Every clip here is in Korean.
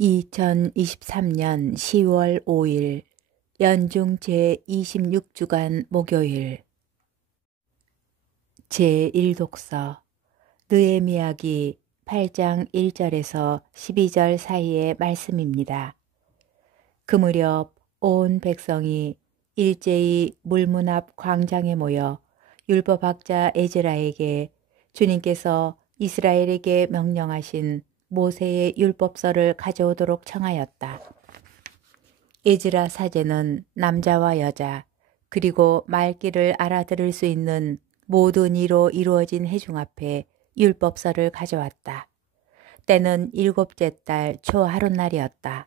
2023년 10월 5일 연중 제26주간 목요일 제1독서 느헤미야기 8장 1절에서 12절 사이의 말씀입니다. 그 무렵 온 백성이 일제히 물문 앞 광장에 모여 율법학자 에즈라에게 주님께서 이스라엘에게 명령하신 모세의 율법서를 가져오도록 청하였다. 에즈라 사제는 남자와 여자 그리고 말귀를 알아들을 수 있는 모든 이로 이루어진 회중 앞에 율법서를 가져왔다. 때는 7째 달 초하룻날이었다.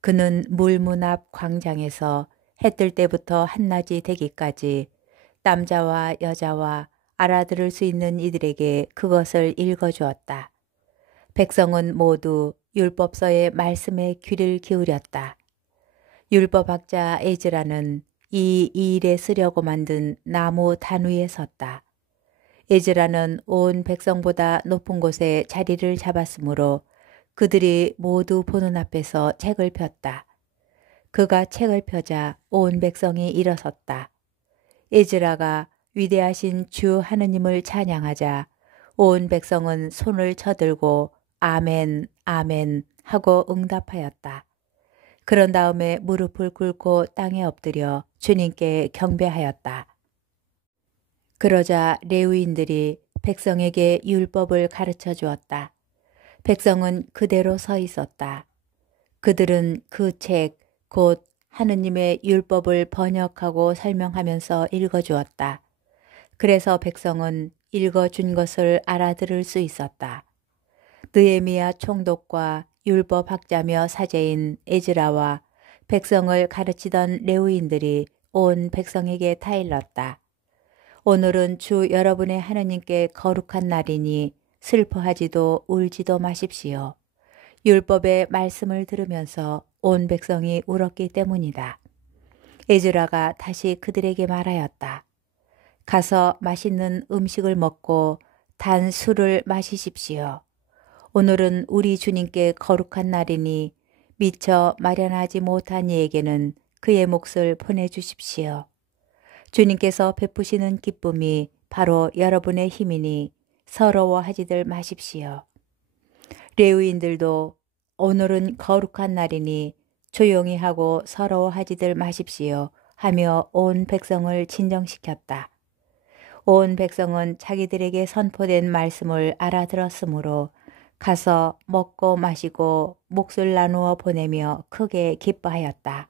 그는 물문 앞 광장에서 해 뜰 때부터 한낮이 되기까지 남자와 여자와 알아들을 수 있는 이들에게 그것을 읽어주었다. 백성은 모두 율법서의 말씀에 귀를 기울였다. 율법학자 에즈라는 이 일에 쓰려고 만든 나무 단 위에 섰다. 에즈라는 온 백성보다 높은 곳에 자리를 잡았으므로 그들이 모두 보는 앞에서 책을 폈다. 그가 책을 펴자 온 백성이 일어섰다. 에즈라가 위대하신 주 하느님을 찬양하자 온 백성은 손을 쳐들고 아멘, 아멘 하고 응답하였다. 그런 다음에 무릎을 꿇고 땅에 엎드려 주님께 경배하였다. 그러자 레위인들이 백성에게 율법을 가르쳐 주었다. 백성은 그대로 서 있었다. 그들은 그 책, 곧 하느님의 율법을 번역하고 설명하면서 읽어주었다. 그래서 백성은 읽어준 것을 알아들을 수 있었다. 느헤미야 총독과 율법학자며 사제인 에즈라와 백성을 가르치던 레위인들이 온 백성에게 타일렀다. 오늘은 주 여러분의 하느님께 거룩한 날이니 슬퍼하지도 울지도 마십시오. 율법의 말씀을 들으면서 온 백성이 울었기 때문이다. 에즈라가 다시 그들에게 말하였다. 가서 맛있는 음식을 먹고 단 술을 마시십시오. 오늘은 우리 주님께 거룩한 날이니 미처 마련하지 못한 이에게는 그의 몫을 보내주십시오. 주님께서 베푸시는 기쁨이 바로 여러분의 힘이니 서러워하지들 마십시오. 레위인들도 오늘은 거룩한 날이니 조용히 하고 서러워하지들 마십시오 하며 온 백성을 진정시켰다. 온 백성은 자기들에게 선포된 말씀을 알아들었으므로 가서 먹고 마시고 몫을 나누어 보내며 크게 기뻐하였다.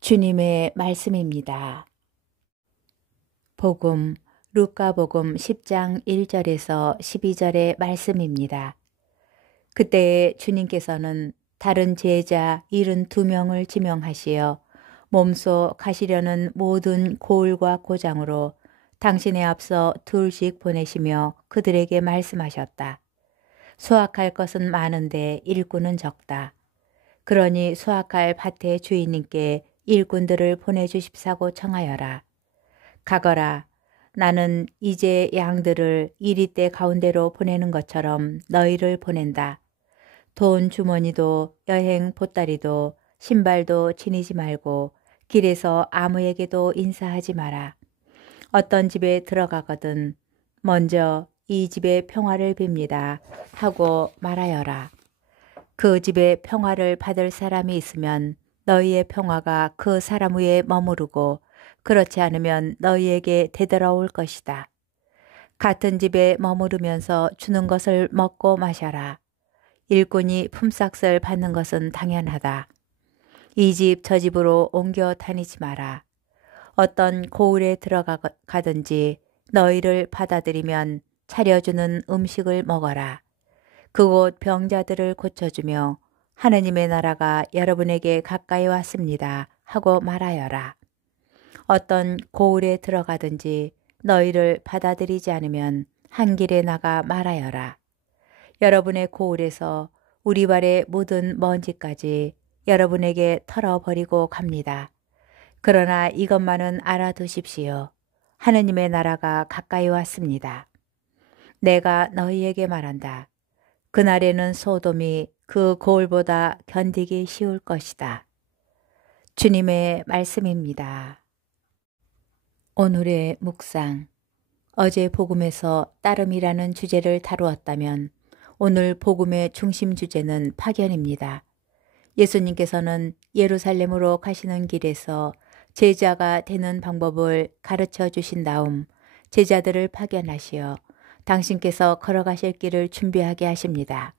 주님의 말씀입니다. 복음 루카복음 10장 1절에서 12절의 말씀입니다. 그때에 주님께서는 다른 제자 72명을 지명하시어 몸소 가시려는 모든 고을과 고장으로 당신의 앞서 둘씩 보내시며 그들에게 말씀하셨다. 수확할 것은 많은데 일꾼은 적다. 그러니 수확할 밭의 주인님께 일꾼들을 보내주십사고 청하여라. 가거라. 나는 이제 양들을 이리떼 가운데로 보내는 것처럼 너희를 보낸다. 돈 주머니도 여행 보따리도 신발도 지니지 말고 길에서 아무에게도 인사하지 마라. 어떤 집에 들어가거든 먼저 이 집의 평화를 빕니다 하고 말하여라. 그 집에 평화를 받을 사람이 있으면 너희의 평화가 그 사람 위에 머무르고 그렇지 않으면 너희에게 되돌아올 것이다. 같은 집에 머무르면서 주는 것을 먹고 마셔라. 일꾼이 품삯을 받는 것은 당연하다. 이 집 저 집으로 옮겨 다니지 마라. 어떤 고을에 들어가든지 너희를 받아들이면 차려주는 음식을 먹어라. 그곳 병자들을 고쳐주며 하느님의 나라가 여러분에게 가까이 왔습니다 하고 말하여라. 어떤 고을에 들어가든지 너희를 받아들이지 않으면 한 길에 나가 말하여라. 여러분의 고을에서 우리 발에 묻은 먼지까지 여러분에게 털어버리고 갑니다. 그러나 이것만은 알아두십시오. 하느님의 나라가 가까이 왔습니다. 내가 너희에게 말한다. 그날에는 소돔이 그 거울보다 견디기 쉬울 것이다. 주님의 말씀입니다. 오늘의 묵상. 어제 복음에서 따름이라는 주제를 다루었다면 오늘 복음의 중심 주제는 파견입니다. 예수님께서는 예루살렘으로 가시는 길에서 제자가 되는 방법을 가르쳐 주신 다음 제자들을 파견하시어 당신께서 걸어가실 길을 준비하게 하십니다.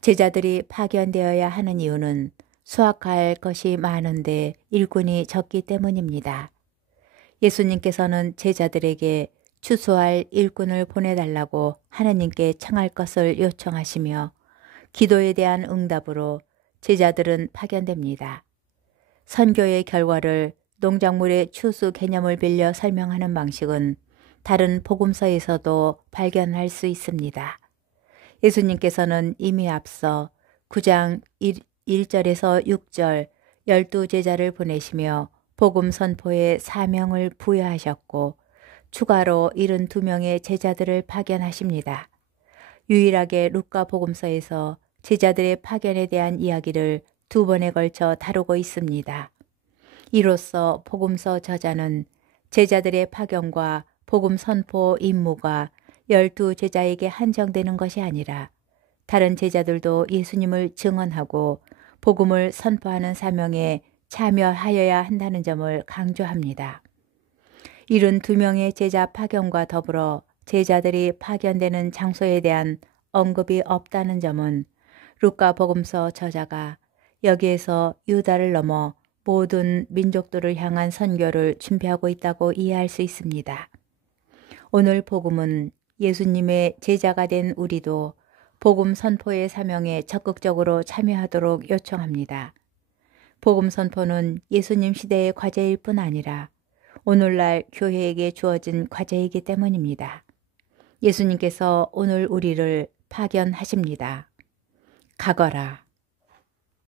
제자들이 파견되어야 하는 이유는 수확할 것이 많은데 일꾼이 적기 때문입니다. 예수님께서는 제자들에게 추수할 일꾼을 보내달라고 하느님께 청할 것을 요청하시며 기도에 대한 응답으로 제자들은 파견됩니다. 선교의 결과를 농작물의 추수 개념을 빌려 설명하는 방식은 다른 복음서에서도 발견할 수 있습니다. 예수님께서는 이미 앞서 9장 1절에서 6절 12제자를 보내시며 복음 선포의 사명을 부여하셨고 추가로 72명의 제자들을 파견하십니다. 유일하게 루카 복음서에서 제자들의 파견에 대한 이야기를 2번에 걸쳐 다루고 있습니다. 이로써 복음서 저자는 제자들의 파견과 복음 선포 임무가 12제자에게 한정되는 것이 아니라 다른 제자들도 예수님을 증언하고 복음을 선포하는 사명에 참여하여야 한다는 점을 강조합니다. 72명의 제자 파견과 더불어 제자들이 파견되는 장소에 대한 언급이 없다는 점은 루카 복음서 저자가 여기에서 유다를 넘어 모든 민족들을 향한 선교를 준비하고 있다고 이해할 수 있습니다. 오늘 복음은 예수님의 제자가 된 우리도 복음 선포의 사명에 적극적으로 참여하도록 요청합니다. 복음 선포는 예수님 시대의 과제일 뿐 아니라 오늘날 교회에게 주어진 과제이기 때문입니다. 예수님께서 오늘 우리를 파견하십니다. 가거라.